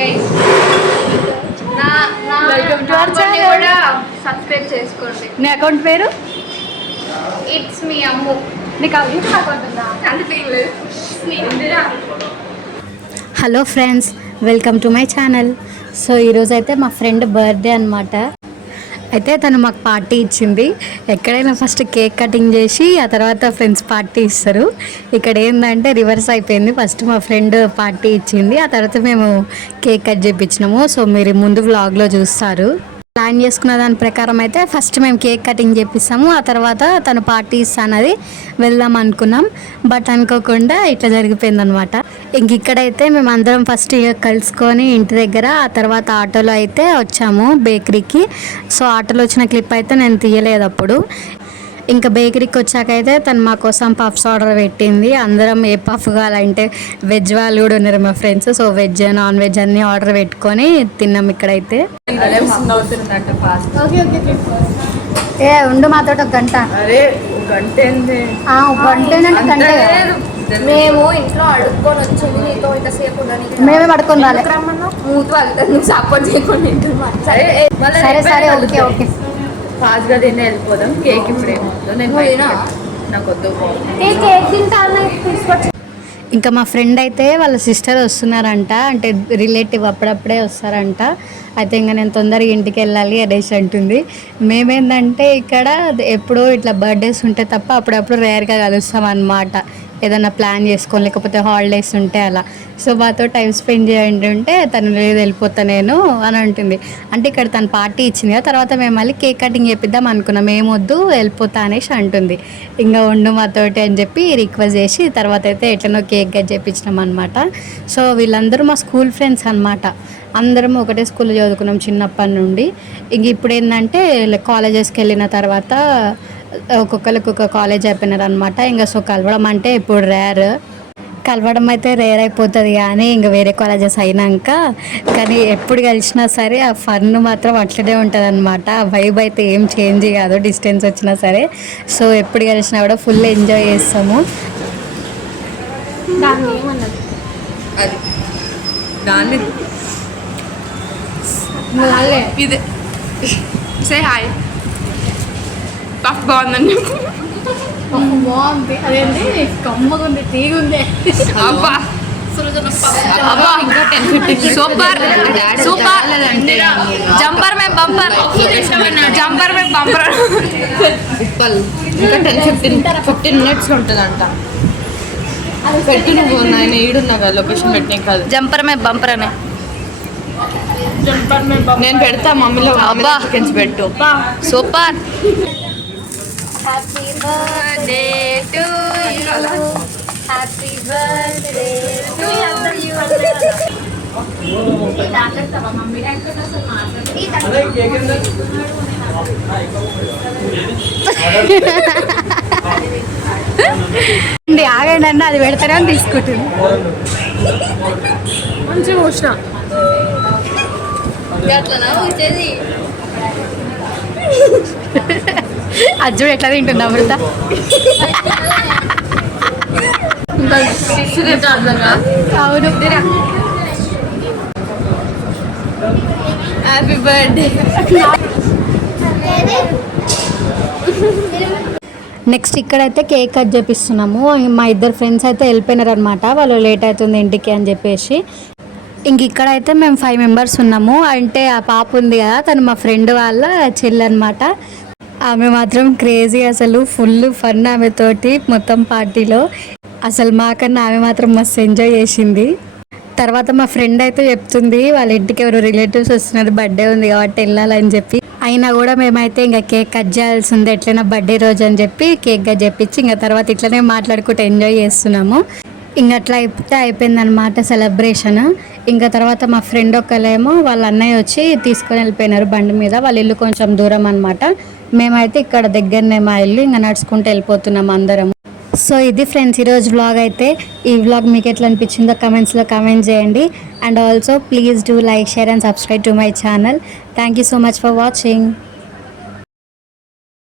Guys, welcome to our channel. కూడా subscribe చేసుకోండి. నీ అకౌంట్ పేరు? ఇట్స్ మీ అమ్ము. నీకు యూట్యూబ్ అకౌంట్ ఉందా? Hello friends, welcome to my channel. So ఈరోజు అయితే మా ఫ్రెండ్ బర్త్డే అనమాట. అయితే తను మాకు పార్టీ ఇచ్చింది. ఎక్కడైనా ఫస్ట్ కేక్ కటింగ్ చేసి ఆ తర్వాత ఫ్రెండ్స్ పార్టీ ఇస్తారు. ఇక్కడ ఏంటంటే రివర్స్ అయిపోయింది. ఫస్ట్ మా ఫ్రెండ్ పార్టీ ఇచ్చింది, ఆ తర్వాత మేము కేక్ కట్ చేయించినాము. సో మీరు ముందు వ్లాగ్లో చూస్తారు. ప్లాన్ చేసుకున్న దాని ప్రకారం అయితే ఫస్ట్ మేము కేక్ కటింగ్ చేపిస్తాము, ఆ తర్వాత తను పార్టీ ఇస్తానది వెళ్దాం అనుకున్నాం. బట్ అనుకోకుండా ఇట్లా జరిగిపోయింది అనమాట. ఇంక ఇక్కడైతే మేము అందరం ఫస్ట్ కలుసుకొని ఇంటి దగ్గర, ఆ తర్వాత ఆటోలో అయితే వచ్చాము బేకరీకి. సో ఆటోలో వచ్చిన క్లిప్ అయితే నేను తీయలేదు అప్పుడు. ఇంకా బేకరీకి వచ్చాకైతే తను మా కోసం పఫ్స్ ఆర్డర్ పెట్టింది. అందరం ఏ పఫ్ కావాలంటే, వెజ్ వాళ్ళు కూడా ఉన్నారు మా friends. So veg non veg అన్నీ ఆర్డర్ పెట్టుకొని తిన్నాం ఇక్కడైతే. ఏ ఉండు మాతో ఒక గంట. గంట మేము ఇంట్లో అడుక్కొని వచ్చాము, నీతో ఇంతసేపు మేమే పడుకొని రాలే. మూతు వెళ్తాను, నువ్వు సపోర్ట్ చేయకుండా. సరే సరే, ఓకే ఓకే. ఫాస్ట్గా తిని వెళ్ళిపోదాం. కేక్ ఇప్పుడు ఏమవుతుందో నేను నాకు వద్దు. ఇంకా మా ఫ్రెండ్ అయితే వాళ్ళ సిస్టర్ వస్తున్నారంట, అంటే రిలేటివ్ అప్పుడప్పుడే వస్తారంట. అయితే ఇంకా నేను తొందరగా ఇంటికి వెళ్ళాలి అనేసి అంటుంది. మేమేందంటే ఇక్కడ ఎప్పుడో ఇట్లా బర్త్డేస్ ఉంటే తప్ప అప్పుడప్పుడు రేర్గా కలుస్తాం అన్నమాట. ఏదైనా ప్లాన్ చేసుకొని, లేకపోతే హాలిడేస్ ఉంటే అలా. సో మాతో టైం స్పెండ్ చేయండి ఉంటే తను లేదు వెళ్ళిపోతా నేను అని అంటుంది. అంటే ఇక్కడ తను పార్టీ ఇచ్చింది కదా, తర్వాత మేము మళ్ళీ కేక్ కటింగ్ చేపిద్దాం అనుకున్నాం. ఏమొద్దు వెళ్ళిపోతా అనేసి అంటుంది. ఇంకా ఉండు మాతోటి అని చెప్పి రిక్వెస్ట్ చేసి తర్వాత అయితే ఎట్లనో కేక్ కట్ చేయించినాం అనమాట. సో వీళ్ళందరూ మా స్కూల్ ఫ్రెండ్స్ అనమాట. అందరం ఒకటే స్కూల్లో చదువుకున్నాం చిన్నప్పటి నుండి. ఇంక ఇప్పుడు ఏంటంటే కాలేజెస్కి వెళ్ళిన తర్వాత ఒక్కొక్కరికి ఒక కాలేజ్ అయిపోయినారు అనమాట. ఇంకా సో కలవడం అంటే ఇప్పుడు కలవడం అయితే రేర్ అయిపోతుంది, కానీ ఇంకా వేరే కాలేజెస్ అయినాక. కానీ ఎప్పుడు కలిసినా సరే ఆ ఫన్ మాత్రం అట్లనే ఉంటుంది అనమాట. ఆ వైబ్ అయితే ఏం చేంజ్ కాదు డిస్టెన్స్ వచ్చినా సరే. సో ఎప్పుడు కలిసినా కూడా ఫుల్ ఎంజాయ్ చేస్తాము. ఇది సే హాయ్. పఫ్ బాగుందండి. బాగుంది. అదేంటి కమ్మగుంది, తీగుంది. అబ్బా సూపర్ సూపర్. జంపర్ మే బంపర్, జంపర్ మే బంపర్. ఉప్పల్ ఇంకా 10-15 మినిట్స్ ఉంటుందంట. అది పెట్టి నువ్వు నేను ఈడున్నా కదా లొకేషన్ పెట్టినా కాదు. జంపర్ మే బంపర్ అనే నేను పెడతా మమ్మీలో. అబ్బా పెట్టు. Super. Happy birthday to you, happy birthday to you. ఆగండి అన్న, అది పెడతారా అని తీసుకుంటుంది. మంచిగా వచ్చిన అజ్జుడు ఎట్లా తింటుంది అమృత. అవును. Happy birthday. నెక్స్ట్ ఇక్కడైతే కేక్ కట్ చేపిస్తున్నాము. మా ఇద్దరు ఫ్రెండ్స్ అయితే వెళ్ళిపోయినారు అనమాట, వాళ్ళు లేట్ అవుతుంది ఇంటికి అని చెప్పేసి. ఇంక ఇక్కడైతే మేము 5 మెంబర్స్ ఉన్నాము. అంటే ఆ పాప ఉంది కదా, తను మా ఫ్రెండ్ వాళ్ళ చెల్లి అనమాట. ఆమె మాత్రం క్రేజీ, అసలు ఫుల్ ఫన్ ఆమెతోటి మొత్తం పార్టీలో. అసలు మాకన్నా ఆమె మాత్రం మస్తు ఎంజాయ్ చేసింది. తర్వాత మా ఫ్రెండ్ అయితే చెప్తుంది వాళ్ళ ఇంటికి ఎవరు రిలేటివ్స్ వస్తున్నారు, బర్త్డే ఉంది కాబట్టి వెళ్ళాలని చెప్పి. అయినా కూడా మేమైతే ఇంకా కేక్ కట్ చేయాల్సి ఉంది ఎట్లైనా బర్త్డే రోజు అని చెప్పి కేక్ కట్ చేపించి ఇంకా తర్వాత ఇట్లనే మాట్లాడుకుంటూ ఎంజాయ్ చేస్తున్నాము. ఇంక అట్లా అయిపోయిందనమాట సెలబ్రేషన్. ఇంకా తర్వాత మా ఫ్రెండ్ ఒకళ్ళేమో వాళ్ళ అన్నయ్య వచ్చి తీసుకొని వెళ్ళిపోయినారు బండి మీద. వాళ్ళ ఇల్లు కొంచెం దూరం అనమాట. మేమైతే ఇక్కడ దగ్గరనే మా ఇల్లు, ఇంకా నడుచుకుంటూ వెళ్ళిపోతున్నాం అందరం. సో ఇది ఫ్రెండ్స్ ఈరోజు వ్లాగ్ అయితే. ఈ వ్లాగ్ మీకు ఎట్లా అనిపించిందో కమెంట్స్లో కమెంట్ చేయండి. And also please do like, share and subscribe to my channel. Thank you so much for watching.